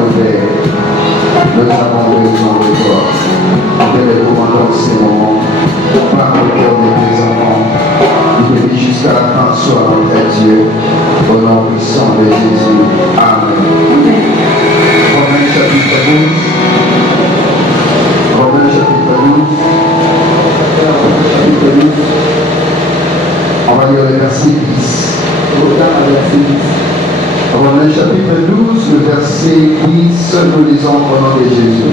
nos pères, nous avons besoin de toi. Appelez-vous dans ces moments, par le cœur de tes enfants, qui bénis jusqu'à la fin soit notre Dieu, au nom puissant de Jésus. Amen. Romains chapitre 12. Romains chapitre 12. On va lire le verset 10. Romains chapitre 12, le verset 10, nous lisons au nom de Jésus.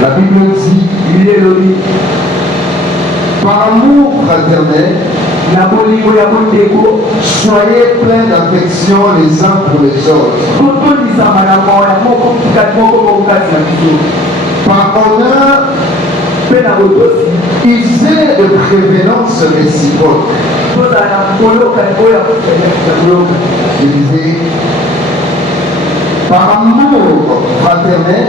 La Bible dit, par amour fraternel, soyez pleins d'affection les uns pour les autres. Par honneur, usez de prévenance réciproque. Je disais, par amour fraternel,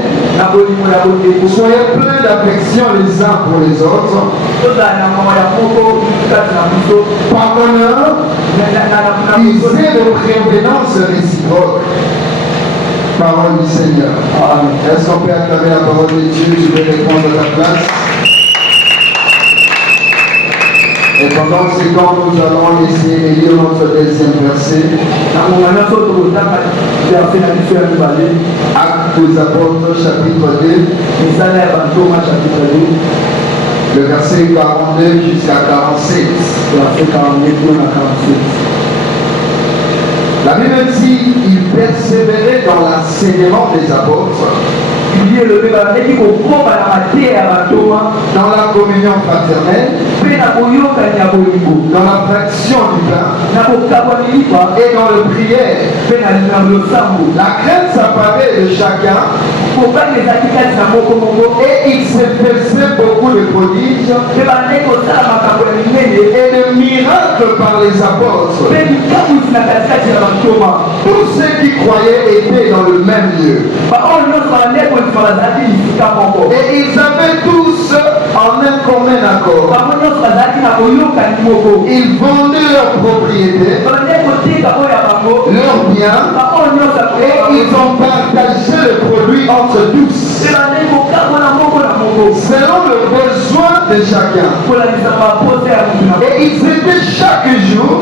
soyez pleins d'affection les uns pour les autres. Par honneur, usez de prévenance réciproque. Parole du Seigneur. Est-ce qu'on peut acclamer la parole de Dieu? Tu peux répondre à ta place. Et pendant ce temps, nous allons essayer de lire notre deuxième verset. Actes des Apôtres, chapitre 2. Le verset 42 jusqu'à 47. La Bible dit, il persévérait dans l'enseignement des apôtres, dans la communion fraternelle, dans la fraction du pain et dans le prière. La crainte s'apparaît de chacun et il s'effaçait beaucoup de prodiges et de miracles par les apôtres. Tous ceux qui croyaient étaient dans le même lieu. Et ils avaient tous en un commun accord. Ils vendaient leurs propriétés, leurs biens, et ils ont partagé le produit entre tous, selon le besoin de chacun. Et ils étaient chaque jour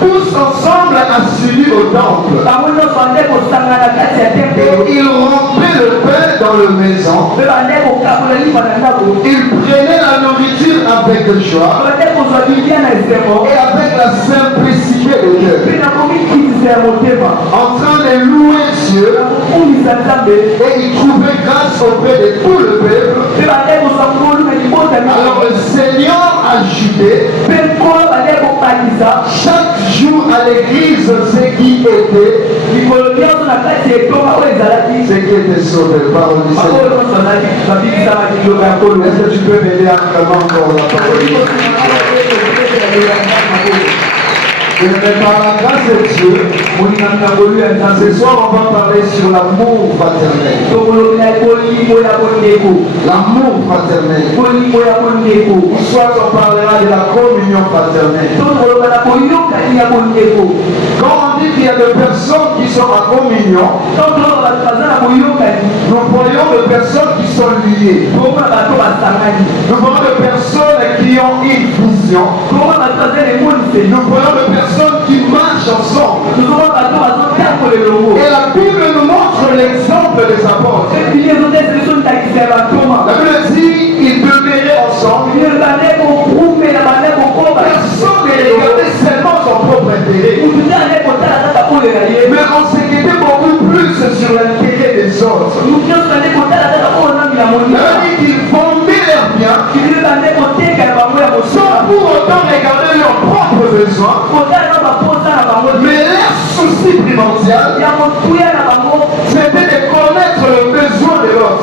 tous ensemble assidus au temple. Et ils rompaient le pain dans le maison. Ils prenaient la nourriture avec joie et avec la simplicité de cœur, en train de louer Dieu, et ils trouvaient grâce auprès de tout le peuple. Alors le Seigneur ajoutait chaque jour à l'église ceux qui étaient sauvés. Parole du Seigneur. Est-ce que tu peux m'aider à clamer encore la parole? Et par la grâce de Dieu, ce soir on va parler sur l'amour fraternel. L'amour fraternel. Ou soit on parlera de la communion fraternelle. Quand on dit qu'il y a des personnes qui sont en communion, nous voyons des personnes qui sont liées. Nous voyons des personnes qui ont une fusion. Nous voyons des personnes qui marchent ensemble. Et la Bible nous montre l'exemple des apôtres. La Bible dit qu'ils demeuraient ensemble. Personne ne regardait seulement son propre intérêt, mais on s'inquiétait beaucoup plus sur l'intérêt des autres. La Bible dit qu'ils vendaient leurs biens sans pour autant regarder leurs propres besoins, mais leur souci primordial, c'était de connaître le besoin de l'autre.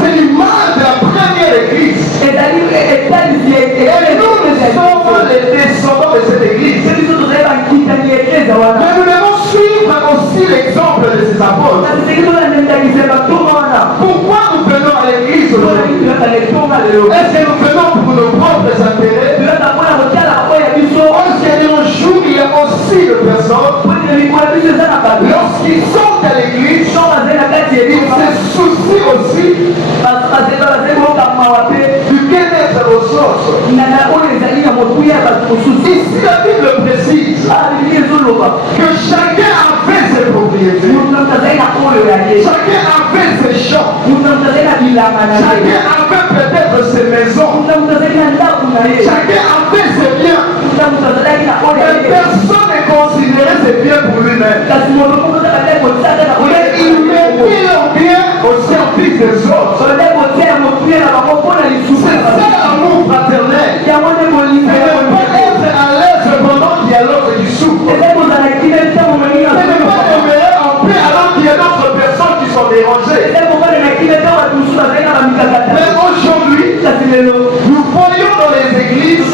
C'est l'image de la première église. Et nous sommes les descendants de cette église. Mais nous devons suivre aussi l'exemple de ces apôtres. Pourquoi nous venons à l'église aujourd'hui? Est-ce que nous venons pour nos propres intérêts? Aujourd'hui, un jour, il y a aussi des personnes Ici, la Bible précise que chacun avait ses propriétés. Chacun avait ses champs. Chacun avait peut-être ses maisons. Chacun avait ses biens. Mais personne n'est considéré ses biens pour lui-même. Mais il mettait leurs biens au service des autres. C'est ça l'amour fraternel. Ne pas être à l'aise pendant qu'il y a l'autre qui souffre. Ne pas demeurer en paix alors qu'il y a d'autres personnes qui sont dérangées. Mais aujourd'hui, nous voyons dans les églises des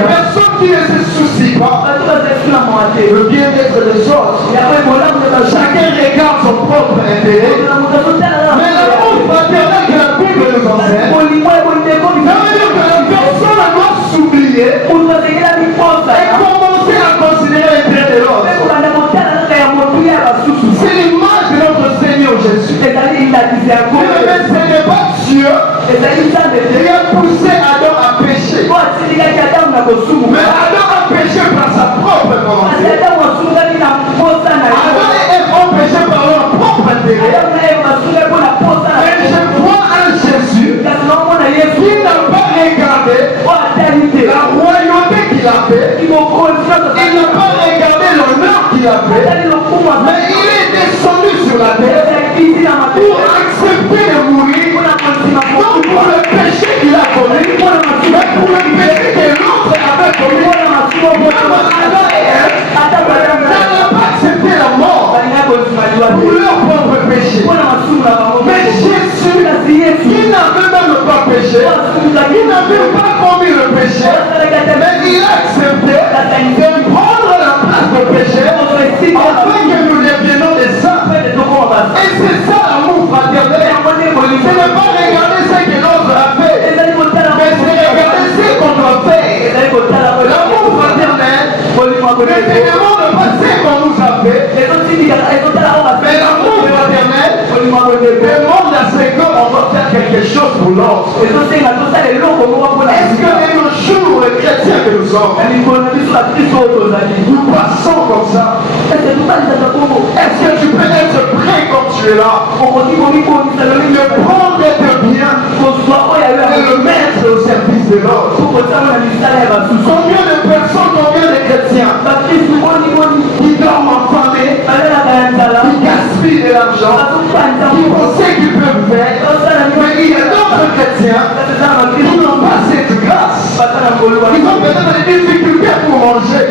personnes qui ne se soucient pas le bien-être des autres. Chacun regarde son propre intérêt. Mais l'amour fraternel que la Bible nous enseigne, ça veut dire que la personne doit s'oublier et commencer à considérer l'intérêt de l'autre. C'est l'image de notre Seigneur Jésus. Mais ce n'est pas Dieu qui a poussé Adam à pécher. Mais Adam a péché par sa propre volonté. Adam et Ève ont péché par leur propre intérêt. Et je vois un Jésus qui n'a pas regardé la royauté qu'il avait. Il n'a pas regardé l'honneur qu'il avait. Mais il est descendu sur la terre pour accepter de mourir. Non pour le péché qu'il a commis, mais pour le péché que l'autre avait commis. Même Adam et Ève n'avaient pas accepté la mort pour leur propre péché. Mais Jésus, qui n'avait même pas péché, il n'avait pas commis le péché, mais il a accepté de prendre la place de péché afin que nous deviennons des saints. Et c'est ça l'amour fraternel. Ce n'est pas regarder ce que l'autre a fait, mais c'est regarder ce qu'on doit faire. L'amour fraternel ne te demande pas ce qu'on nous a fait, mais l'amour fraternel demande à ce qu'on doit faire quelque chose pour l'autre. Est-ce que de nos jours, les chrétiens que nous sommes, nous passons comme ça? Est-ce que tu peux être prêt comme tu es là? De prendre tes biens et le mettre au service de l'autre. Combien de personnes, combien de chrétiens qui dorment en famille, qui gaspillent de l'argent, qui pensent qu'ils peuvent faire, mais il y a d'autres chrétiens qui n'ont pas cette grâce. Ils ont peut-être des difficultés pour manger,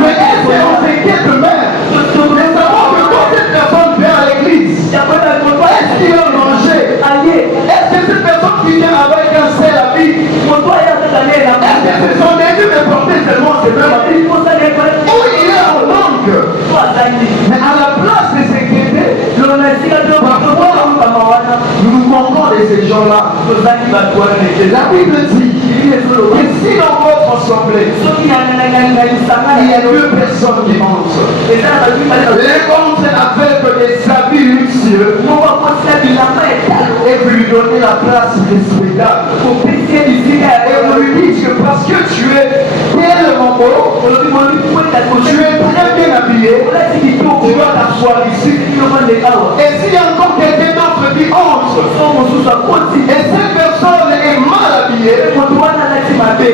mais elles seront inquiètes eux-mêmes. Mais savoir que quand cette personne vient à l'église, est-ce qu'il a mangé? Est-ce que cette personne qui vient avec un seul habit, est-ce que c'est son désir de porter seulement ses mêmes habits? Ou il est en manque? Mais à la place de s'inquiéter, parfois nous nous manquons de ces gens-là. La Bible dit que si dans votre assemblée, il y a deux personnes qui montent, les montent avec des habits luxueux et vous lui donnez la place respectable. Et vous lui dites que parce que tu es tellement beau, tu es très bien habillé, tu dois t'asseoir ici. Et s'il y a encore quelqu'un d'autre qui entre, et cette personne est mal habillée,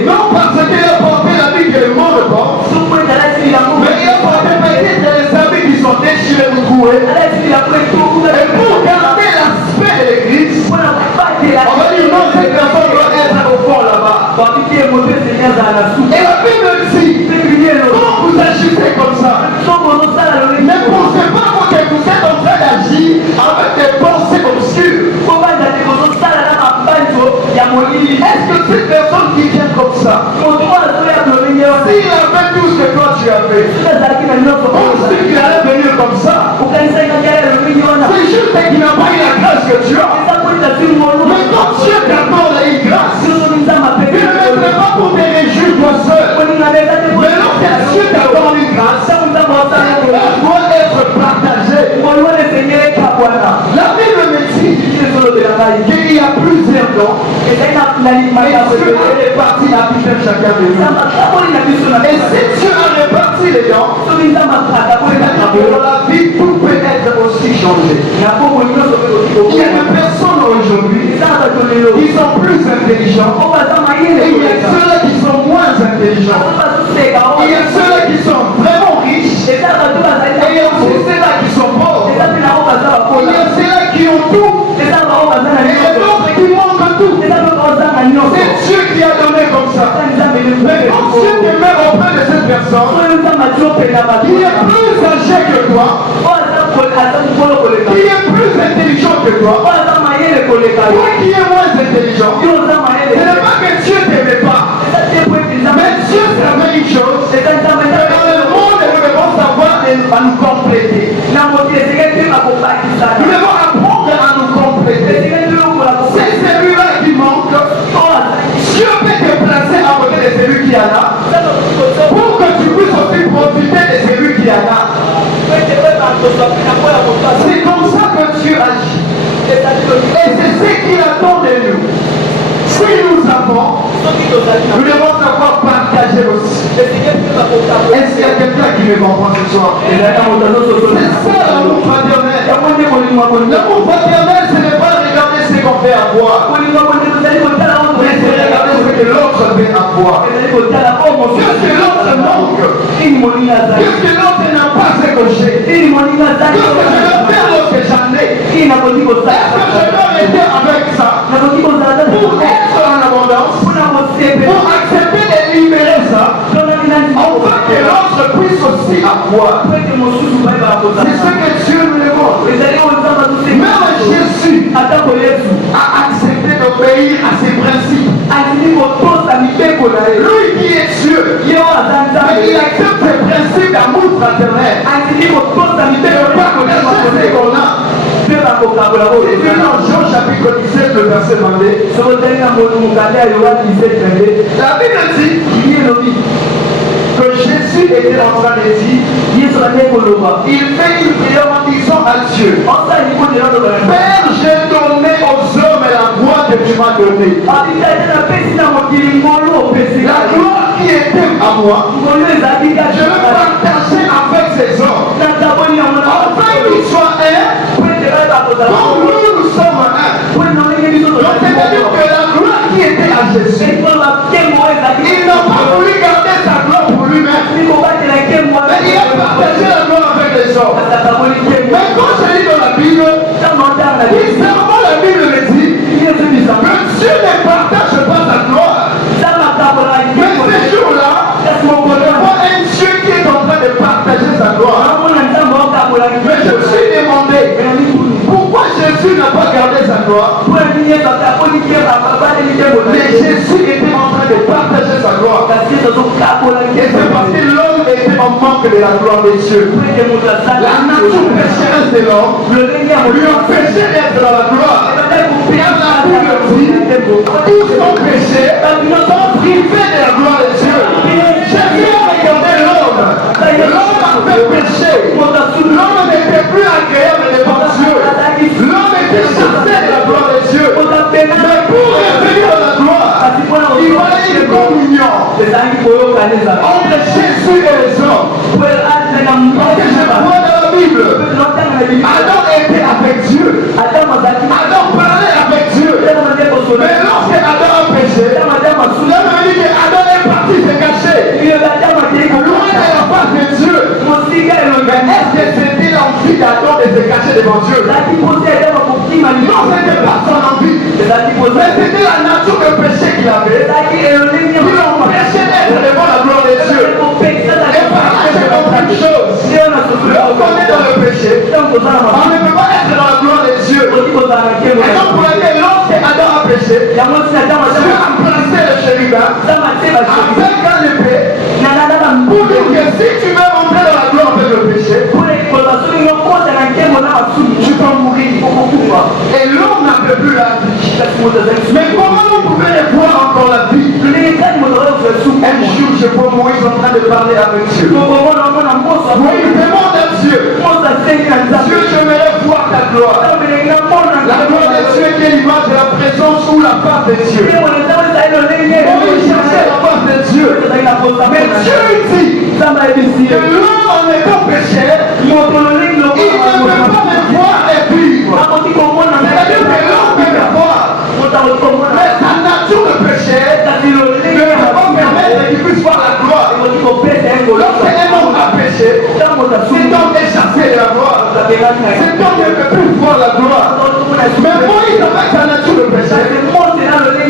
non parce qu'il a porté l'habit que le monde porte, mais il a porté peut-être des habits qui sont déchirés ou coués. Et pour garder l'aspect de l'église, on va dire non, cette personne doit être au fond là-bas. Et la Bible dit, quand vous agissez comme ça, ne pensez pas que vous êtes en train d'agir avec des pensées obscures. Est-ce que si Dieu a réparti la vie de chacun de nous. Et si Dieu a réparti les dons, c'est-à-dire que dans la vie, tout peut être aussi changé. Il y a des personnes aujourd'hui qui sont plus intelligents. Et il y a ceux-là qui sont moins intelligents. Il y a ceux-là qui sont vraiment riches. Et il y a aussi ceux-là qui sont pauvres. Il y a ceux-là qui ont tout. Et il y a d'autres qui manquent tout. C'est Dieu qui a donné comme ça. Mais quand Dieu te met auprès de cette personne qui est plus âgé que toi, qui est plus intelligent que toi, toi qui es moins intelligent, ce n'est pas que Dieu ne t'aimait pas, mais Dieu savait une chose, que dans le monde nous devons savoir à nous compléter. Nous devons apprendre à nous compléter. C'est celui-là qui manque. Dieu peut te placer à côté de celui qui en a pour que tu puisses aussi profiter de celui qui en a. C'est comme ça que Dieu agit. Et c'est ce qu'il attend de nous. Si nous avons, nous devons savoir partager aussi. Est-ce qu'il y a quelqu'un qui me comprend ce soir? C'est ça l'amour fraternel. L'amour fraternel, ce n'est pas regarder ce qu'on fait à boire, mais c'est regarder ce que l'autre fait à boire. Qu'est-ce que l'autre manque? Qu'est-ce que l'autre n'a pas ce que j'ai? Qu'est-ce que je dois faire lorsque j'en ai? Est-ce que je dois rester avec ça pour être en abondance, pour accepter de libérer ça, afin que l'autre puisse aussi avoir? C'est ce que Dieu nous demande. Même Jésus a accepté d'obéir à ses principes. Lui qui est Dieu, mais il accepte ses principes d'amour fraternel. Il ne veut pas connaître ce qu'on a. C'est dans Jean chapitre 17, le verset 22. La Bible dit que Jésus était en train de dire, il fait une prière en disant à Dieu, Père, j'ai donné aux hommes la gloire que tu m'as donnée. La gloire qui était à moi, je veux partager avec ces hommes. Enfin qu'ils soient un, comme nous sommes un. Donc c'est-à-dire que la gloire qui était à Jésus, il n'a pas voulu garder sa gloire pour lui-même. Mais il a partagé la gloire avec les hommes. Mais quand je lis dans la Bible, bizarrement la Bible me dit que Dieu ne partage pas sa gloire. Mais ces jours-là, on voit un Dieu qui est en train de partager sa gloire. Mais je me suis demandé pourquoi Jésus n'a pas gardé sa gloire. Mais Jésus était en train de partager sa gloire. Et c'est parce que l'homme était en manque de la gloire de Dieu. La nature pécheresse de l'homme lui empêchait d'être dans la gloire. Car la Bible dit, tous sont péchés, sont privés de la gloire de Dieu. Jésus a regardé l'homme. L'homme a fait pécher. L'homme n'était plus agréable devant Dieu. L'homme était chassé de la gloire de Dieu. Mais pour revenir à la gloire, il fallait une communion entre Jésus et les hommes. Parce que je vois dans la Bible, Adam était avec Dieu. Adam parlait avec Dieu. Mais lorsque Adam a péché, la Bible dit que Adam est parti se cacher loin de la face de Dieu. Mais est-ce que c'était l'envie d'Adam de se cacher devant Dieu? Non, ce n'était pas son envie. Mais c'était la nature de péché qu'il avait. Il l'empêchait d'être devant la gloire de Dieu. Et par là, j'ai compris une chose. Lorsqu'on est dans le péché, on ne peut pas être dans la gloire de Dieu. Et donc pour laquelle lorsque Adam a péché, Dieu a placé le chérubin avec un épée pour dire que si tu veux entrer dans la gloire avec le péché, tu peux mourir. Et l'homme n'a plus la vie. Mais comment vous pouvez les voir encore la vie? Un jour, je vois Moïse en train de parler avec Dieu. Moïse demande à Dieu, Dieu, j'aimerais voir ta gloire. La gloire de Dieu qui est l'image de la présence où ou la face de Dieu. Moïse cherchait la face de Dieu. Mais Dieu dit que l'homme en étant pécheur, il ne peut pas me voir et vivre. C'est-à-dire que l'homme peut me voir. Mais sa nature de péché ne peut pas permettre qu'il puisse voir la gloire. Lorsqu'un homme a péché, cet homme est chassé de la gloire. Cet homme ne peut plus voir la gloire. Mais Moïse, avec sa nature de péché,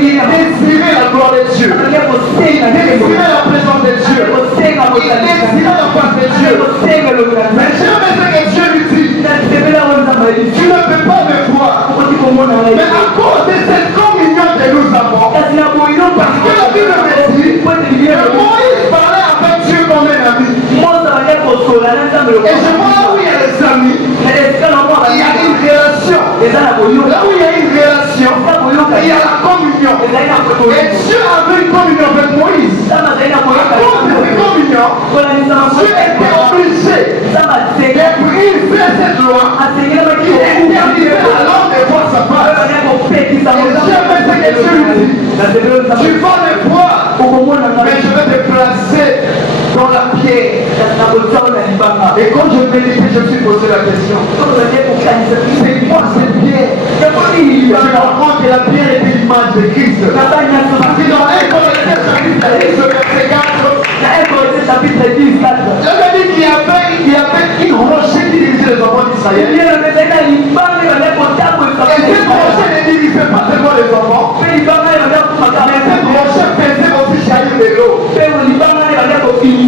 il désirait la gloire de Dieu. Il désirait la présence de Dieu. Il désirait la face de Dieu. Mais jamais ce que Dieu lui dit, tu ne peux pas me voir. Mais à cause de cette communion que nous avons, parce que la Bible me dit que Moïse parlait avec Dieu comme un ami. Et je vois là où il y a les amis, il y a une relation. Là où il y a une relation, il y a la communion. Et Dieu avait une communion avec Moïse. À cause de cette communion, Dieu était obligé de briser cette loi qui interdisait à l'homme de voir sa face. Et jamais ce que Dieu lui dit, tu vas me voir, mais je vais te placer dans la pierre. Et quand je méditais, je me suis posé la question, c'est quoi cette pierre? Je comprends que la pierre était l'image de Christ. Parce que dans 1 Corinthiens chapitre 10, verset 4, je me dis qu'il y avait une rocher qui dirigeait les enfants d'Israël. Et cette rocher ne dirigeait pas seulement les enfants, mais cette rocher faisait aussi jaillir de l'eau.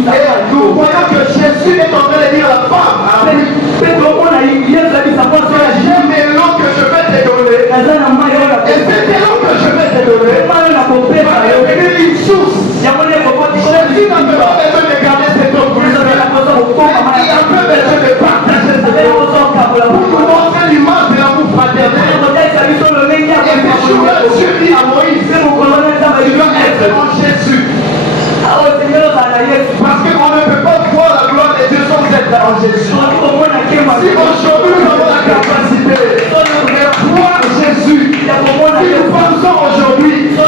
Et nous voyons que Jésus est en train de dire à la femme, j'ai de l'eau que je vais te donner. Et c'est l'eau que je vais te donner va devenir une source. Jésus n'a pas besoin de garder cette eau brûlée, mais il a besoin de partager cette eau pour nous montrer l'image de l'amour fraternel. Et ce jour-là, Dieu dit à Moïse, tu vas être en Jésus. Parce qu'on ne peut pas voir la gloire de Dieu sans être en Jésus. Si aujourd'hui nous avons la capacité de voir Jésus, si nous pensons aujourd'hui que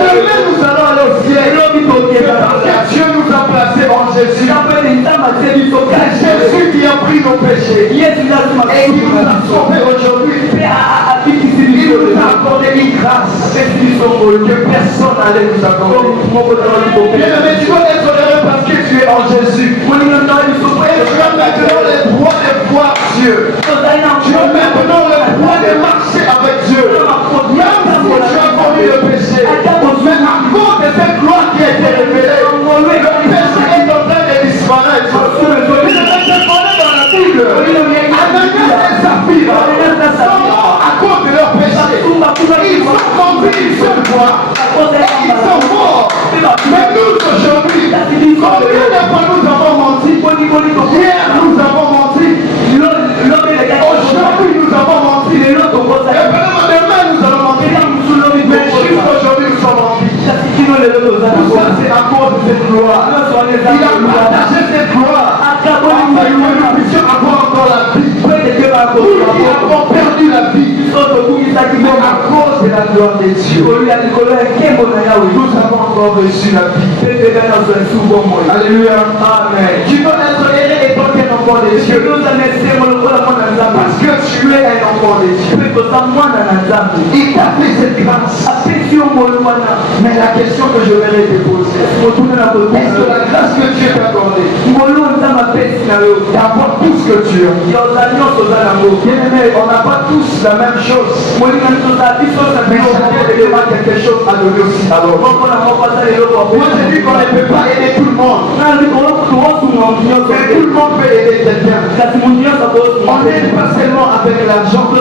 demain nous allons aller au ciel, parce que Dieu nous a placés en Jésus. C'est Jésus qui a pris nos péchés et qui nous a sauvés aujourd'hui. Il nous a accordé une grâce que personne n'allait nous accorder. Mais tu dois être heureux parce que tu es en Jésus. Et tu as maintenant le droit de voir Dieu. Tu as maintenant le droit de marcher avec Dieu. Même si tu as commis le péché, mais à cause de cette gloire qui a été révélée, le péché est en train de disparaître. Je vais te parler dans la Bible. Ananias et Saphira à cause de leur péché, ils sont tombés une seule fois et ils sont morts. Mais nous aujourd'hui, combien de fois nous avons menti? Hier nous avons menti. Aujourd'hui nous avons menti. Et demain nous allons mentir. Mais juste aujourd'hui nous sommes mentis. Tout ça c'est à cause de cette gloire. Il a partagé cette gloire afin que nous puissions avoir encore la vie. Nous qui avons perdu la vie à cause de la gloire de Dieu, nous avons encore reçu la vie. Alléluia. Amen. Tu dois être aimé et toi qui es un enfant de Dieu. Parce que tu es un enfant de Dieu. Il t'a fait cette grâce. Mais la question que je vais te poser, est-ce que la grâce que Dieu t'a accordée d'avoir tout ce que tu as? Bien-aimé, on n'a pas tous la même chose. Mais chacun demande quelque chose à donner aussi à l'autre. Moi je dis qu'on ne peut pas aider tout le monde. Mais tout le monde peut aider quelqu'un. On n'aide pas seulement avec l'argent. On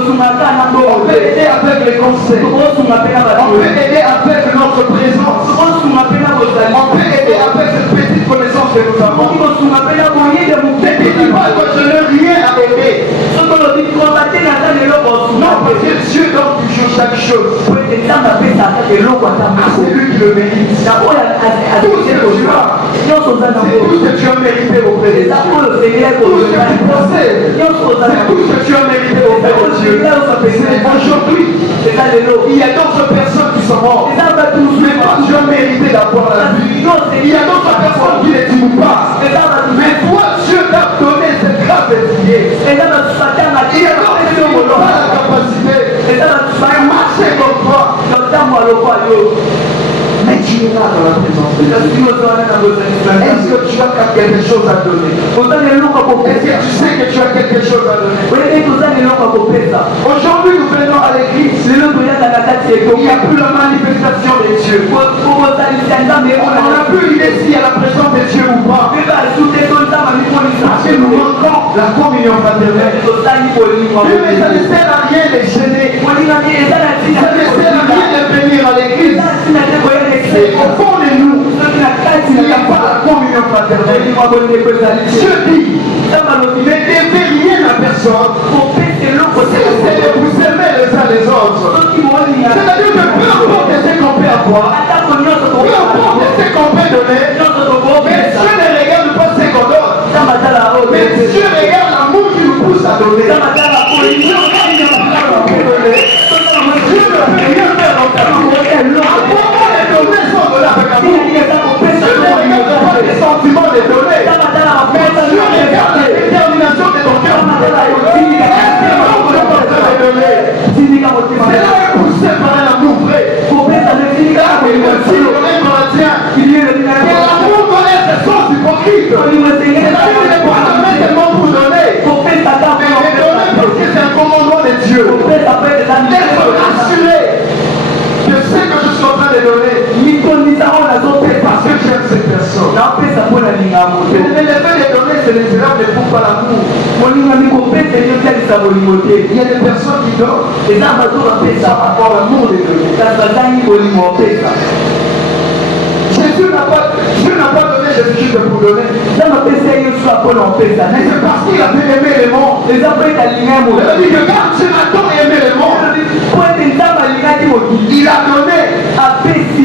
peut aider avec les conseils. On peut aider avec notre présence. On peut aider avec cette petite connaissance que nous avons. Ne dis pas que je n'ai rien à aider. Non, parce que Dieu donne toujours chaque chose. C'est lui qui le mérite. Tout ce que tu as, c'est tout ce que tu as mérité auprès de Dieu. Tout ce que tu possèdes, c'est tout ce que tu as mérité auprès de Dieu. Aujourd'hui, il y a d'autres personnes Il y a d'autres personnes qui ne disent pas. Mais toi, Dieu t'a donné cette grâce de prier. Il y a d'autres qui n'ont pas la capacité de marcher comme toi. Mais tu es là dans la présence de Dieu. Est-ce que tu as quelque chose à donner? Est-ce que tu sais que tu as quelque chose à donner? Aujourd'hui, nous venons à l'église. Il n'y a plus la manifestation de Dieu. On n'a plus idée s'il y a la présence de Dieu ou pas. Parce que nous manquons la communion fraternelle. Mais ça ne sert à rien de gêner. Ça ne sert à rien de venir à l'église. C'est au fond de nous, il n'y a pas la communion fraternelle. Dieu dit, ne devez rien à personne. C'est de vous aimer les uns les autres. C'est-à-dire que peu importe ce qu'on peut avoir, peu importe ce qu'on peut donner, mais Dieu ne regarde pas ce qu'on donne. Mais Dieu regarde l'amour qui nous pousse à donner. Dieu ne peut rien faire dans ta vie. Dieu ne regarde pas les sentiments de donner, mais Dieu regarde la détermination de ton cœur. C'est là que vous séparez l'amour vrai. Il me dit dans les Corinthiens que l'amour donné c'est sans hypocrite. C'est-à-dire qu'il n'est pas donné tellement pour donner, mais donner parce que c'est un commandement de Dieu. D'être assuré que ce que je suis en train de donner, c'est parce que j'aime cette personne. Mais le fait de donner, c'est les élèves ne font pas l'amour. Il y a des personnes qui donnent sans avoir l'amour de donner. Jésus n'a pas donné Jésus-Christ pour donner. Mais c'est parce qu'il a bien aimé le monde. Il a dit que quand Dieu a tant aimé le monde, il a donné.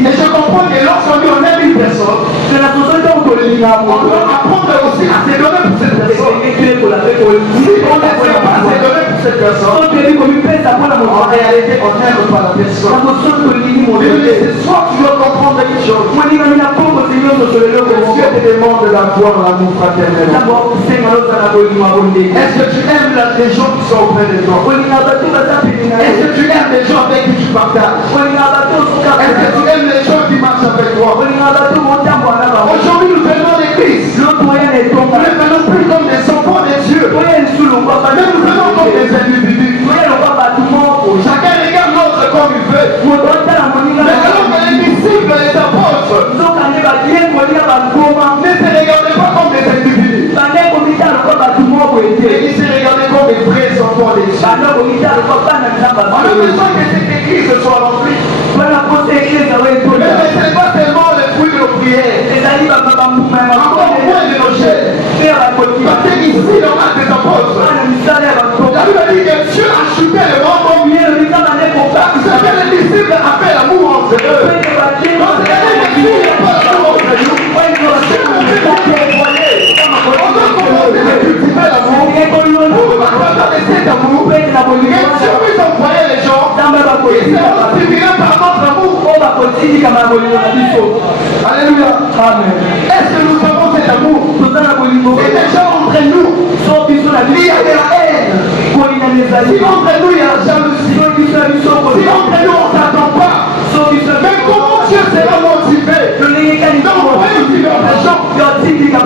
Et je comprends que lorsqu'on dit on aime une personne, on doit apprendre aussi à se donner pour cette personne. Si on ne sait pas se donner pour cette personne, en réalité on n'aime pas la personne. Mais ce soir tu dois comprendre une chose. Dieu te demande d'avoir l'amour fraternel. Est-ce que tu aimes les gens qui sont auprès de toi? Est-ce que tu aimes les gens avec qui tu partages? Est-ce que tu aimes les gens qui marchent avec toi? Aujourd'hui nous venons à l'église. Nous ne venons plus comme des enfants de Dieu, mais nous venons comme des individus. Chacun regarde l'autre comme il veut. Mais alors que les disciples, les apôtres, ne se regardaient pas comme des individus, mais ils se regardaient comme des vrais enfants de Dieu. On a besoin que cette église soit remplie. Mais ce n'est pas seulement le fruit de nos prières, encore moins de nos chaînes. Parce qu'ici, dans l'acte des apôtres, la Bible dit que Dieu a chuté le monde. Ce que les disciples appellent l'amour entre eux. Donc c'est-à-dire que s'il n'y a pas l'amour entre nous, Dieu ne peut pas envoyer. On doit commencer à cultiver l'amour pour partager cet amour. Et Dieu peut envoyer les gens. Ils seront stimulés par notre amour. Alléluia. Est-ce que nous avons cet amour? Et déjà entre nous, il y a de la haine. Si entre nous il y a la jalousie, si entre nous on ne s'attend pas, mais comment Dieu sera motivé? Donc on peut motiver les gens.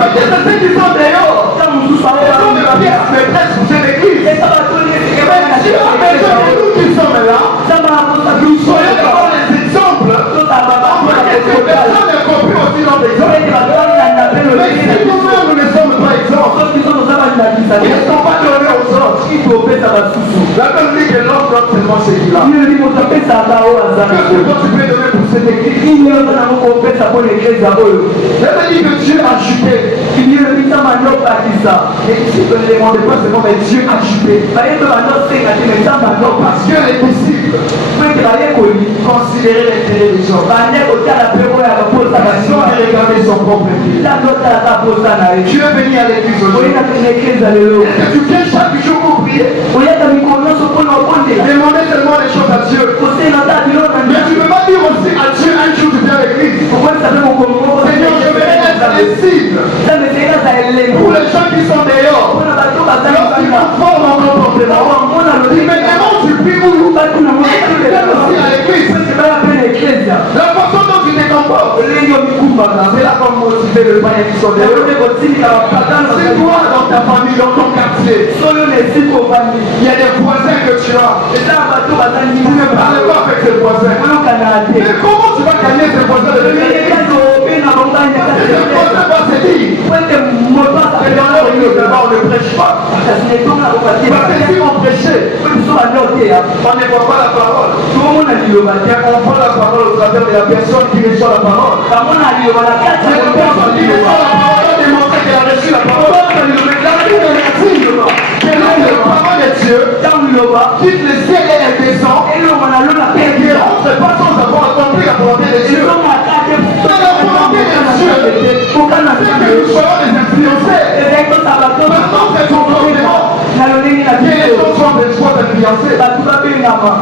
Mais qu'est-ce que c'est qu'ils sont dehors? Ils sont de la pièce maîtresse pour cette église. Mais Dieu a besoin de nous qui sommes là. Nous soyons d'abord les exemples. Ces personnes ne comprennent aussi notre exemple. Mais si nous-mêmes nous ne sommes pas exemples, qu'est-ce qu'on va donner aux autres? La Bible dit que l'homme donne seulement ce qu'il a. Qu'est-ce que toi tu peux donner pour cette église? La Bible dit que Dieu a jupé. Et ici ne demandez pas seulement, mais Dieu a jupé. Parce que les disciples considéraient l'intérêt des gens. Ils ont regardé son propre vie. Tu es venu à l'église aujourd'hui. Est-ce que tu viens chaque jour pour prier? Demandez seulement les choses à Dieu. Mais tu ne peux pas dire aussi à Dieu un jour tu viens à l'église. Seigneur, je Pour les gens qui sont dehors, lorsqu'ils conforment mon comportement, immédiatement tu pries pour nous. Et aussi à l'église. La façon dont tu te comportes, c'est là qu'on motive le païen qui sont dehors. Si toi, dans ta famille, dans ton quartier, il y a des voisins que tu as, tu ne parles pas avec ces voisins. Mais comment tu vas gagner ces voisins de l'église? Ces voisins vont se dire, et dans leur débat, on ne prêche pas. Parce que si on prêchait, on ne voit pas la parole. On voit la parole au travers de la personne qui reçoit la parole. C'est la personne qui reçoit la parole a démontré qu'elle a reçu la parole. Que la parole de Dieu quitte le ciel et elle descend et ne rentre pas sans avoir accompli la volonté de Dieu. Mais la volonté de Dieu, c'est que nous soyons des influencés. Maintenant, c'est son comportement. Que les gens soient des fois influencés.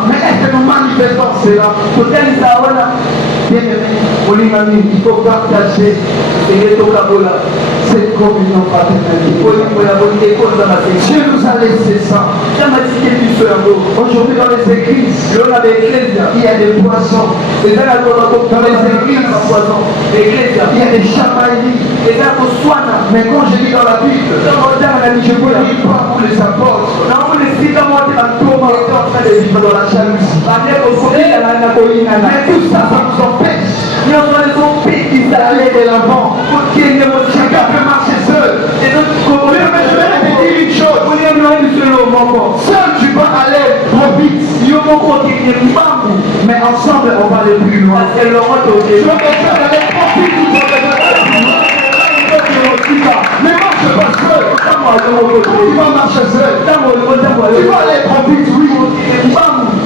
Mais est-ce que nous manifestons cela? Bien-aimé, il faut partager cette communion fraternelle. Dieu nous a laissé ça. Aujourd'hui dans les églises, il y a des poissons. Dans les églises, il y a des chamailleries. Mais quand je lis dans la Bible, je ne lis pas pour les apôtres. Ils étaient en train de vivre dans la jalousie. Mais tout ça, ça nous empêche d'aller de l'avant. Chacun peut marcher seul. Mais je vais te dire une chose. Seul tu vas aller trop vite. Mais ensemble on va aller plus loin. Je vais aller trop vite. Mais marche pas seul. Tu vas marcher seul. Tu vas aller trop vite, oui.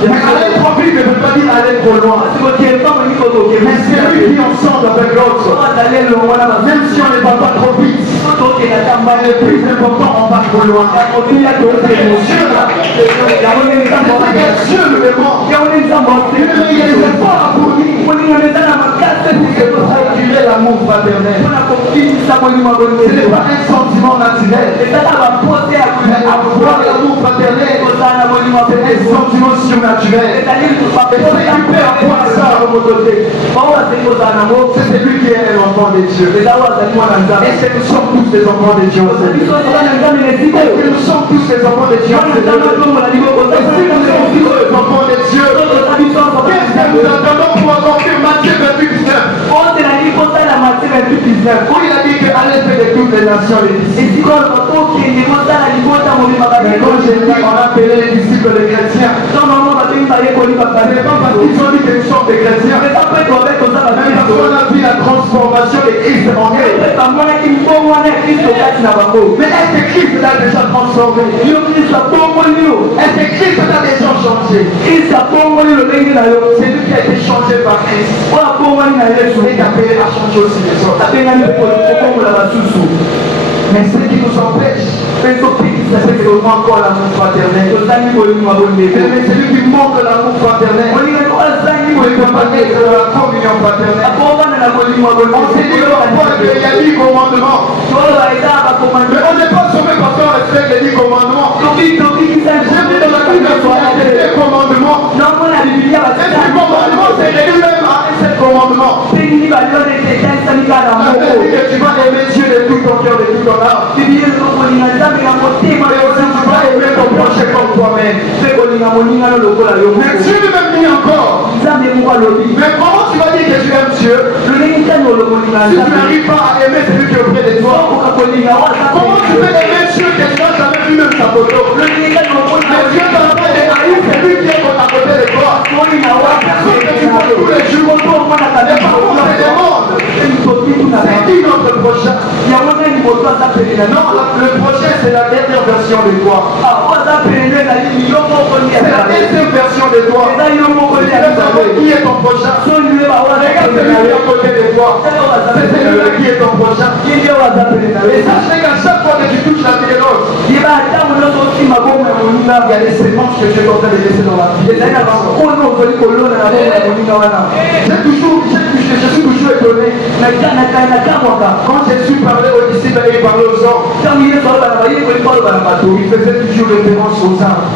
Mais aller trop vite ne veut pas dire aller trop loin. Mais c'est lui qui est ensemble avec l'autre. Même si on ne va pas trop vite, le plus important, on va trop loin. Il y a d'autres émotions. Dieu le demande. Il y a des efforts pour lui. Pour procurer l'amour fraternel. Ce n'est pas un sentiment naturel. Mais avoir l'amour fraternel, c'est un sentiment surnaturel. Et tu peux avoir ça. C'est celui qui est l'enfant de Dieu. Et c'est nous sommes tous des enfants de Dieu. Et nous sommes tous des enfants de Dieu. Et si nous sommes tous des enfants de Dieu, qu'est-ce que nous attendons pour accomplir Matthieu 28:19? Où il a dit que allez faire de toutes les nations les disciples. Mais quand j'ai dit on a appelé les disciples les chrétiens, ce n'est pas parce qu'ils ont dit que nous sommes des chrétiens, mais parce qu'on a vu la transformation de Christ en eux. Mais est-ce que Christ l'a déjà transformé? Est-ce que Christ l'a déjà changé? C'est lui qui a été changé par Christ. Et qui a appelé à changer aussi les autres. Mais ce qui nous empêche, c'est que nous manquons l'amour fraternel. Mais celui qui manque l'amour fraternel, on ne peut pas être dans la communion fraternelle. On s'est dit qu'il y a 10 commandements. Mais on n'est pas sauvé parce qu'on respecte les 10 commandements. J'ai vu dans la Bible qu'il y a des commandements. Et ces commandements, c'est réduit même à un seul commandement. C'est-à-dire que tu vas aimer Dieu de tout ton cœur, de tout ton âme. Et aussi tu vas aimer ton prochain comme toi-même. Mais Dieu lui-même dit encore. Mais comment tu vas dire que tu aimes Dieu si tu n'arrives pas à aimer celui qui est auprès de toi? Comment tu peux aimer Dieu que tu n'as jamais vu même sa photo? Mais Dieu t'a pas haï, c'est lui qui est à côté de toi. La personne que tu vois tous les jours, et par contre c'est des mondes. C'est qui notre prochain? Non, le prochain c'est la dernière version de toi. C'est la deuxième version de toi. Tu veux savoir qui est ton prochain? Regarde celui qui est à côté de toi. C'est celui-là qui est ton prochain. Et sachez qu'à chaque fois que tu touches la vie de l'autre, il y a des sémences que Dieu est en train de laisser dans la vie. J'ai touché je suis toujours étonné. Quand Jésus parlait aux disciples et il parlait aux hommes, il faisait toujours référence aux arbres.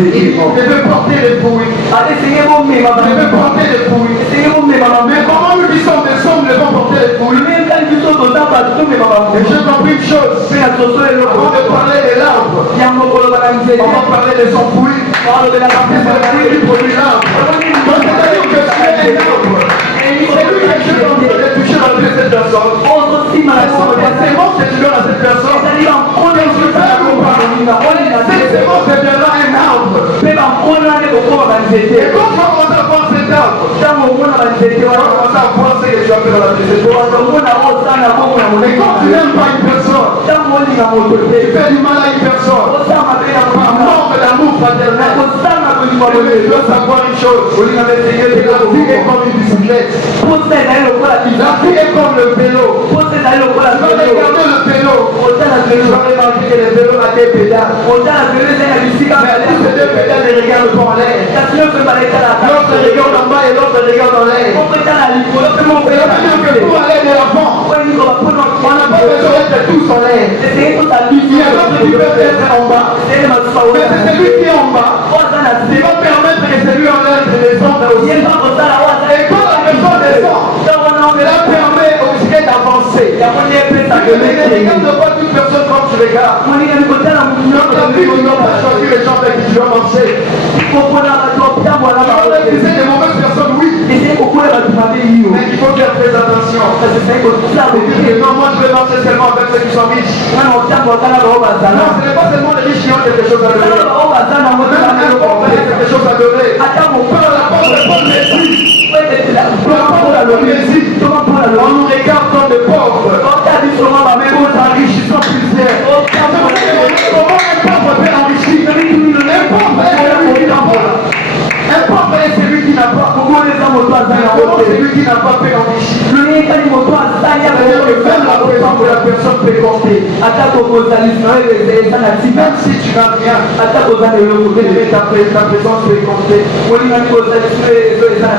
Il devait porter les fruits. Il devait porter les fruits. Mais comment nous qui sommes des hommes devons porter les fruits? Et j'ai compris une chose. Avant de parler de l'arbre, on va parler de son fruit. Parce que c'est le fruit qui produit l'arbre. Donc c'est-à-dire que c'est un arbre. C'est lui quelque chose en train de toucher dans cette personne. C'est bon que tu donnes à cette personne. Quand je fais un repas, c'est bon que tu donnes un arbre. Et quand tu commences à voir cet arbre, tu commences à voir ce que tu as fait dans la vie. Et quand tu n'aimes pas une personne, tu fais du mal à une personne, par manque d'amour fraternel, tu dois savoir une chose. La vie est comme une bicyclette. La vie est comme le vélo. Tu vas regarder le vélo. Tu vas remarquer que le vélo a des pédales. Mais tous ces deux pédales ne regardent pas en l'air. L'autre regarde en bas et l'autre regarde en l'air. C'est-à-dire que pour aller de l'avant, on n'a pas besoin d'être tous en l'air. Il y a d'autres qui peuvent être en bas. Mais c'est celui qui est en bas qui va permettre que celui en l'air descende aussi. Et quand la personne descend, cela permet au jet d'avancer. Ne regarde pas toute personne comme tu regardes. Dans ta vie, tu ne dois pas choisir les gens avec qui tu dois marcher. Tu vas utiliser des mauvaises personnes, oui. Mais il faut faire très attention. C'est-à-dire que non, moi je vais marcher seulement avec ceux qui sont riches. Non, ce n'est pas seulement les riches qui ont quelque chose à donner. Même un pauvre a quelque chose à donner. Peu importe le pauvre Messie. Peu importe le Messie. On nous regarde comme des pauvres. Mais nous enrichissons plusieurs. Comment un pauvre peut enrichir? Un pauvre est celui qui n'a pas. Un pauvre est celui qui n'a pas. Comment celui qui n'a pas peut enrichir? C'est-à-dire que même la présence de la personne peut compter. Même si tu n'as rien, ta présence peut compter.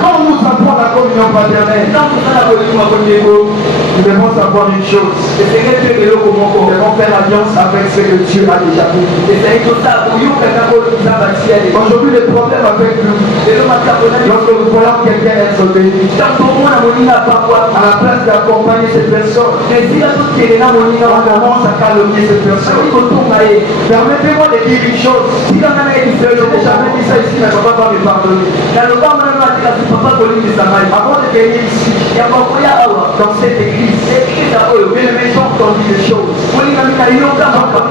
Quand nous avons la communion paternelle, nous devons savoir une chose. Nous devons faire alliance avec ce que Dieu a déjà fait. Aujourd'hui, le problème avec nous, lorsque nous voyons quelqu'un être béni, à la place d'accompagner cette personne, on commence à calomnier cette personne. Permettez-moi de dire une chose. Je n'ai jamais dit ça ici, mais papa va me pardonner. Avant de venir ici, dans cette église, bien les gens ont dit des choses.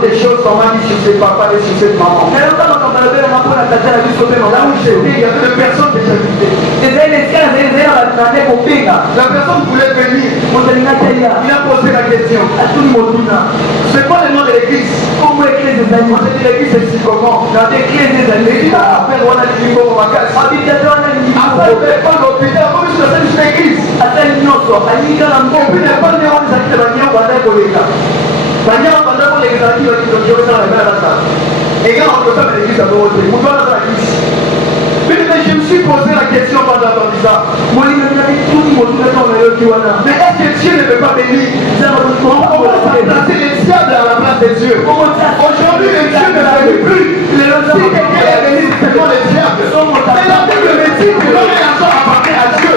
Des choses qu'on m'a dit sur ses papas et sur cette maman. Là où j'étais, il y avait des personnes que j'invitais. La personne voulait venir. Il a posé la question. C'est quoi le nom de l'église? On dit l'église c'est si comment? Après, on a dit comment on va casser. Après, on ne fait pas l'hôpital. On dit c'est une église. On ne peut pas dire on est et quand on peut faire l'église à Dorothée, on doit dans l'église. Mais je me suis posé la question pendant entendu ça. Mais est-ce que Dieu ne peut pas bénir? On commence à placer les diables à la place des dieux. Aujourd'hui, les dieux ne bénissent plus. Si quelqu'un est béni, c'est seulement les diables. Mais la Bible me dit que l'homme et l'argent appartient à Dieu.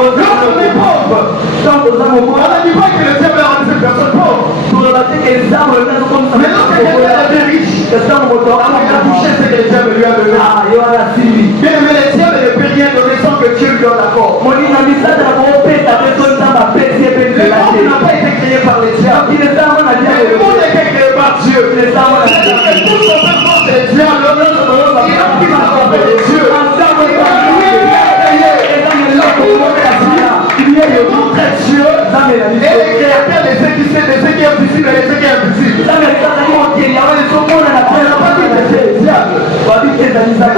Lorsqu'on est pauvre, on ne dit pas que le diable a rendu cette personne pauvre. Mais lorsque quelqu'un est riche, il a touché ce que le diable lui a donné. Bien aimé, le diable ne peut rien donner sans que Dieu lui donne l'accord. Le monde n'a pas été créé par le diable. Le monde a été créé par Dieu. Tout son peuple c'est le diable. Il a pris la parole de Dieu. Il montre Dieu et les créateurs de ce qui est visible et de ce qui est invisible.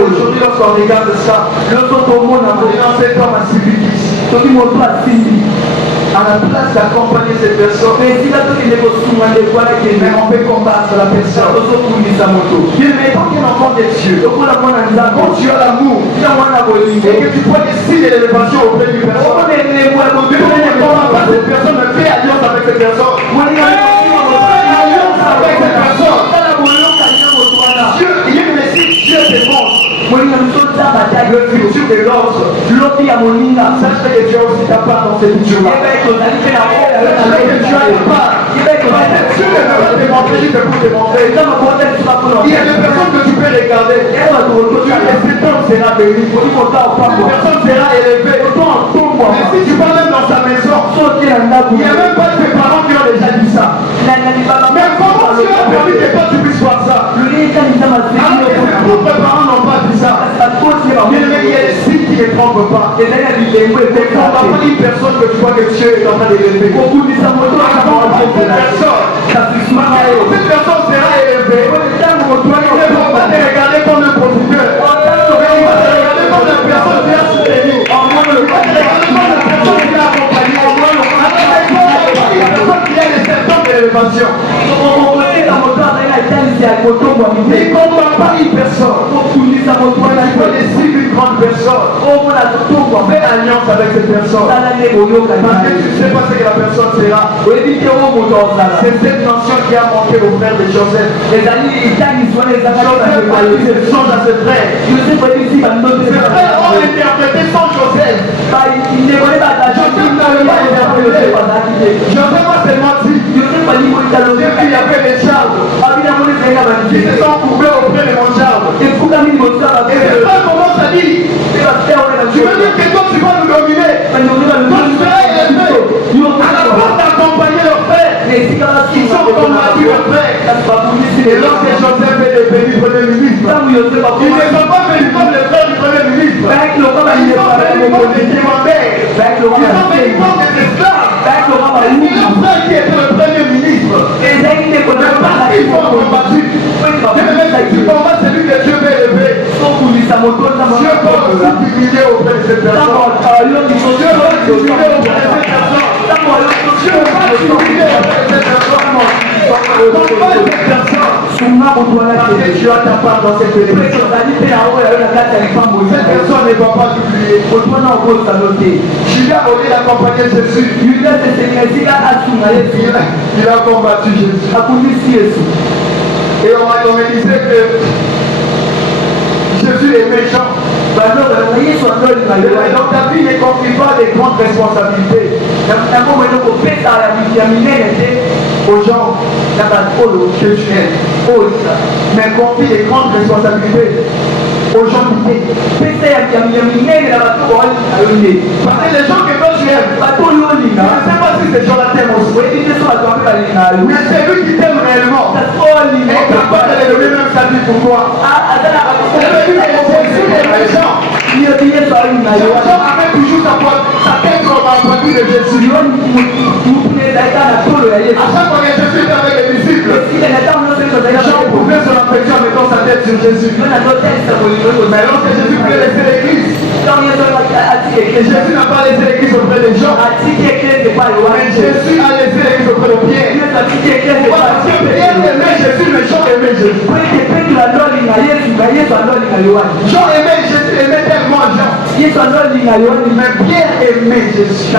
Aujourd'hui, lorsqu'on regarde ça, dans cet homme à Civilis, À la place d'accompagner cette personne, mais on peut combattre la personne. Bien, mais tant qu'un enfant de Dieu, quand tu as l'amour et que tu vois des signes d'élévation auprès d'une personne, ne combat pas cette personne, mais fais alliance avec cette personne. Alliance avec cette personne. Dieu te montre le futur de l'autre. Sache que Dieu a aussi ta part dans cette futur-là. Sache que Dieu a ta part. Dieu ne va pas te montrer juste pour te montrer. Il y a des personnes que tu peux regarder. Cet homme sera béni. Cette personne sera élevée. Mais si tu vas même dans sa maison, il n'y a même pas tes parents qui ont déjà dit ça. Mais comment tu as permis que toi tu puisses voir ça? Alors que tes propres parents n'ont pas dit ça. Il y a des signes qui ne trompent pas. Ne combat pas une personne que tu vois que Dieu est en train d'élever. Cette personne sera élevée. Il ne va pas te regarder comme un producteur. Mais il va te regarder comme une personne qui a soutenu. Il va te regarder comme une personne qui a accompagné. Une personne qui a les symptômes d'élévation. Ne combat pas une personne. Il faut laisser une grande personne. Fais alliance avec cette personne. Parce que tu ne sais pas ce que la personne sera. C'est cette notion qui a manqué au frère de Joseph. Joseph a dit ce songe à ses frères. Ses frères ont interprété sans Joseph. Joseph n'avait pas interprété. Joseph a seulement dit qu'il y avait des charges qui se sont courbés auprès de mon charge. Et le frère commence à dire, tu veux dire que toi tu vas nous dominer, toi tu seras élevé. À la place d'accompagner leurs frères, ils sont combattus leurs frères. Et lorsque Joseph est devenu premier ministre, ils ne sont pas venus comme les frères du premier ministre. Ils sont venus comme des témoins. Ils sont venus comme des esclaves. Et leur frère qui était le premier ministre, mais parce qu'ils sont combattus, tu combats celui que Dieu veut élever. Dieu va aussi t'humilier auprès de cette personne. Dieu va t'humilier auprès de cette personne. Dieu va t'humilier auprès de cette personne. Combat cette personne. Parce que tu as ta part dans cette élection. Cette personne ne va pas t'oublier. Judas voulait l'accompagner Jésus. Il a combattu Jésus. Et on me disait que Jésus est méchant. Donc ta vie ne confie pas des grandes responsabilités aux gens que tu aimes. Mais confie des grandes responsabilités aux gens qui t'aiment. Parce que les gens que toi tu aimes, je ne sais pas si ces gens-là t'aiment aussi. Mais c'est lui qui t'aime réellement. Et capable de donner même sa vie pour toi. Jésus est méchant. Jean avait toujours sa tête sur la poitrine de Jésus. À chaque fois que Jésus était avec les disciples, Jean pouvait se l'empêcher en mettant sa tête sur Jésus. Mais lorsque Jésus voulait laisser l'église, Jésus n'a pas laissé l'église auprès de Jean. Mais Jésus a laissé l'église auprès de Pierre. Parce que Pierre aimait Jésus, mais Jean aimait Jésus. Jean aimait Jésus, aimait tellement Jean. Mais Pierre aimait Jésus. Et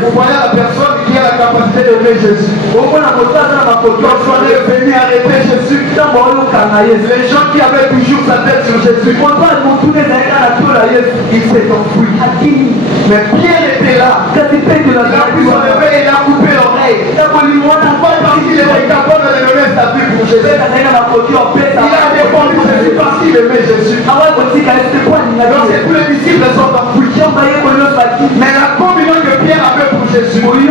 vous voyez la personne qui a la capacité d'aimer Jésus. Lorsqu'on est venu arrêter Jésus, les gens qui avaient toujours sa tête sur Jésus, il s'est enfui. Mais Pierre était là. Il a pris son épée et il a coupé l'oreille. Pourquoi? Parce qu'il était capable de donner sa vie pour Jésus. Il a défendu Jésus parce qu'il aimait Jésus. Donc tous les disciples sont enfouis. Mais la communion que Pierre avait pour Jésus, il a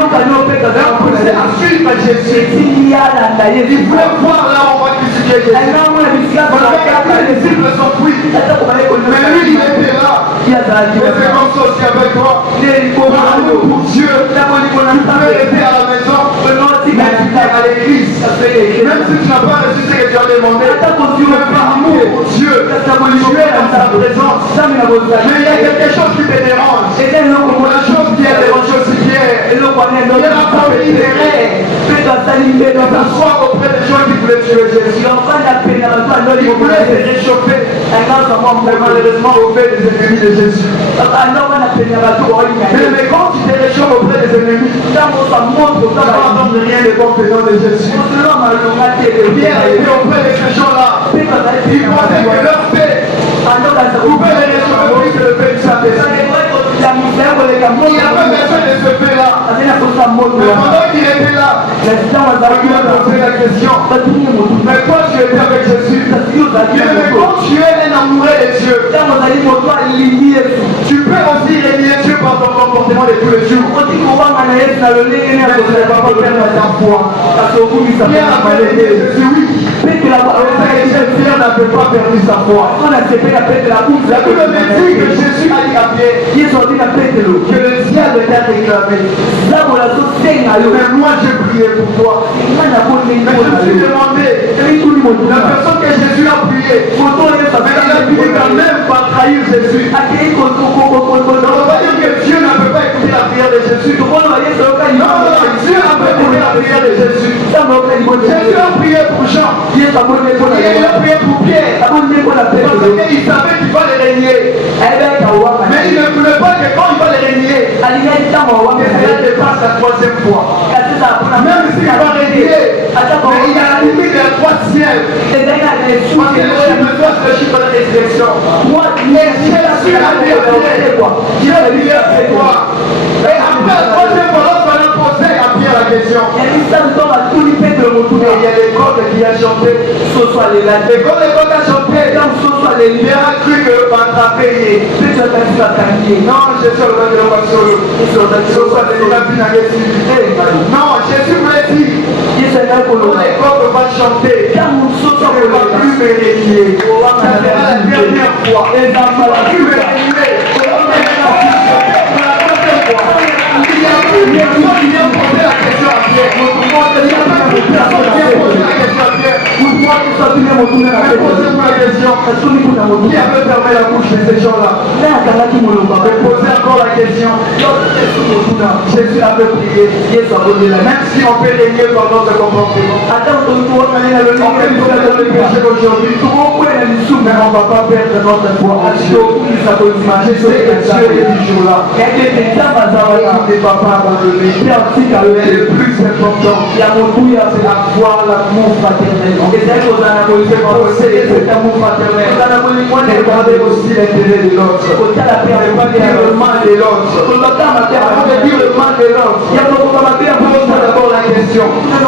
poussé à suivre Jésus. Il voulait voir là où on va crucifier Jésus. Les disciples sont enfouis. Mais lui, il était là. Et c'est comme ça aussi avec toi. Pour Dieu, tu peux rester à la maison, mais tu viens à l'église. Même si tu n'as pas reçu ce que tu as demandé, par amour pour Dieu, tu es dans sa présence. Mais il y a quelque chose qui te dérange. La chose qui a dérangé aussi Pierre, s'asseoir auprès des gens qui voulaient tuer Jésus. Ils voulaient se réchauffer. Mais malheureusement, auprès des ennemis de Jésus. Mais quand tu te réchauffes auprès des ennemis, tu ne vas entendre rien de bon venant de Jésus. Pierre était auprès de ces gens-là. Ils pensaient que leur paix pouvait les réchauffer plus que le paix du Saint-Esprit. Il avait besoin de ce paix-là. Mais pendant qu'il était là, on lui a posé la question. Mais toi, tu étais avec Jésus. Mais quand tu es un amoureux de Dieu, tu peux aussi régner Dieu par ton comportement de tous les jours. Mais tu ne vas pas perdre ta foi. Pierre a fait Jésus, oui. Pierre n'a pas perdu sa foi. La Bible me dit que Jésus a dit à Pierre que le ciel était réclamé. Mais moi j'ai prié pour toi. Mais je me suis demandé, la personne que Jésus a prié, mais il a fini quand même par trahir Jésus. Donc on va dire que Dieu n'a pas écouté la prière de Jésus. Non, Dieu a pas écouté la prière de Jésus. Jésus a prié pour Jean. Il a prié pour Pierre. Parce qu'il savait qu'il va les régner. Mais il ne voulait pas que quand il va les régner, que cela dépasse la troisième fois. Même s'il va régner, mais il a la limite de la troisième. Parce que le chiffre de le chiffre de la résurrection. Et Jésus a dit à Pierre, Dieu lui a fait quoi? Et après la troisième fois, l'autre va poser à Pierre la question. Et il y a l'école qui a chanté. L'école a chanté. Pierre a cru que va attraper. Non, Jésus a le non, Jésus voulait dire quand l'école va chanter, on ne va plus me régner. Ça sera la dernière fois. On ne va plus me régner. Il y a plus personne qui vient poser la question à Pierre. Il y a plus personne qui vient poser la question à Pierre. Posez-moi la question. Qui avait fermé la bouche de ces gens-là? Posez encore la question. Jésus avait prié. Même si on peut régner par notre comportement, on peut nous faire le péché aujourd'hui, mais on ne va pas perdre notre foi. Je sais que Dieu est toujours là. Il ne va pas abandonner. Mais le plus important, c'est la foi, l'amour fraternel. Posséder cet amour fraternel. Regardez aussi l'intérêt de l'autre. Ne pas dire le mal de l'autre. Avant de dire le mal de l'autre, pose d'abord la question. Si on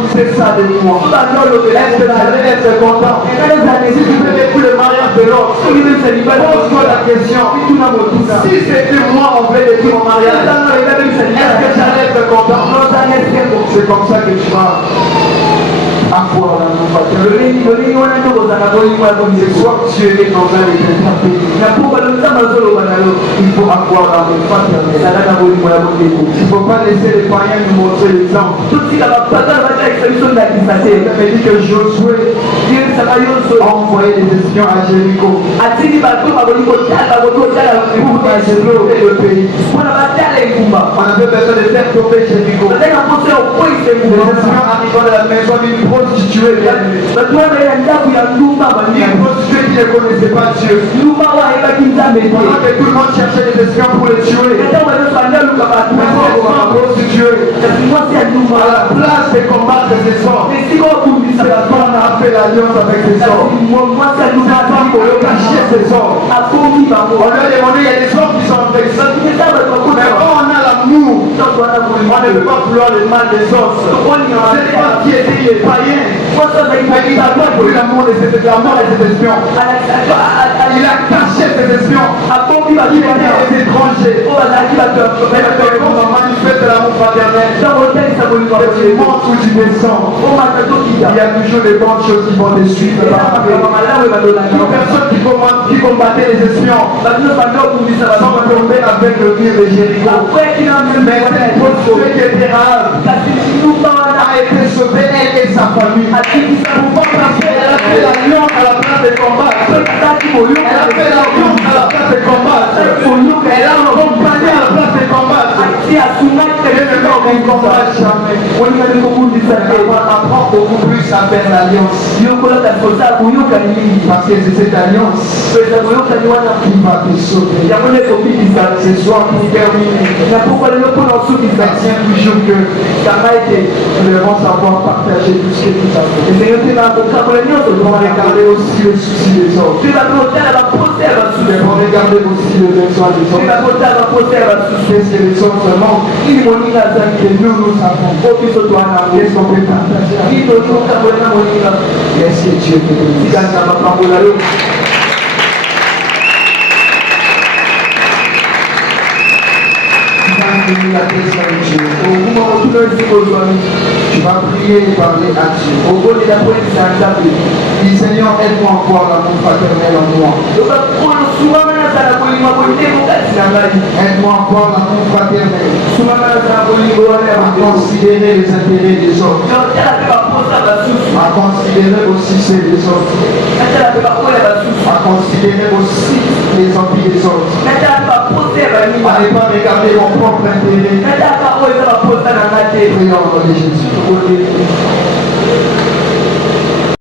disait ça de moi, est-ce que j'allais être content? Si tu faisais tout le mariage de l'autre, pose-toi la question. Si c'était moi en fait de tout mon mariage, est-ce que j'allais être content? C'est comme ça que tu vas avoir l'amour fraternel. C'est soit tu es dans un état pays. Il faut avoir l'amour fraternel. Il ne faut pas laisser les païens nous montrer l'exemple. Ça veut dire que Josué a envoyé des espions à Jéricho pour le pays. On avait besoin de faire tomber Jéricho. Les espions arrivant de la maison d'une prostituée. Une prostituée qui ne connaissait pas Dieu. Pendant que tout le monde cherchait des espions pour les tuer. Mais cette prostituée, à la place de combattre ses sorts, cette femme a fait l'alliance avec ses sorts. Cette femme pour cacher ses sorts. On lui a demandé, il y a des sorts qui sont en texte. Mais quand on a l'amour, on ne peut pas vouloir le mal des autres. Cette femme qui était les païens, mais il n'a pas voulu l'amour de ses espions. Il a caché ses espions. Il était des étrangers. Mais quand on manifeste l'amour fraternel, tu montes ou tu descends, il y a toujours des bonnes choses qui vont te suivre. Toute personne qui combattait les espions sans tomber avec le mur de Jéricho. Mais cette prostituée qui était rare a été sauvée, elle et sa famille. Pourquoi? Parce qu'elle a fait l'alliance à la place de combattre. Elle a fait l'alliance à la place de combattre. Elle a accompagné à la place de combattre. Apprends beaucoup plus à faire l'alliance. Parce que c'est cette alliance qui va te sauver. Ce soir, pour terminer, tiens toujours que nous devons savoir partager tout ce que nous avons. On va regarder aussi le souci des autres. On va regarder aussi le besoin des autres. Qu'est-ce que les autres manquent que nous avons. Qu'est-ce qu'on peut partager? Qu'est-ce que Dieu peut bénisse? La présence de Dieu. Tu vas prier et parler à Dieu. Dis Seigneur, aide-moi encore l'amour fraternel en moi. Aide-moi encore l'amour fraternel à considérer les intérêts des autres, à considérer aussi ceux des autres, à considérer aussi les envies des autres, à ne pas regarder mon propre intérêt. Prions au nom de Jésus.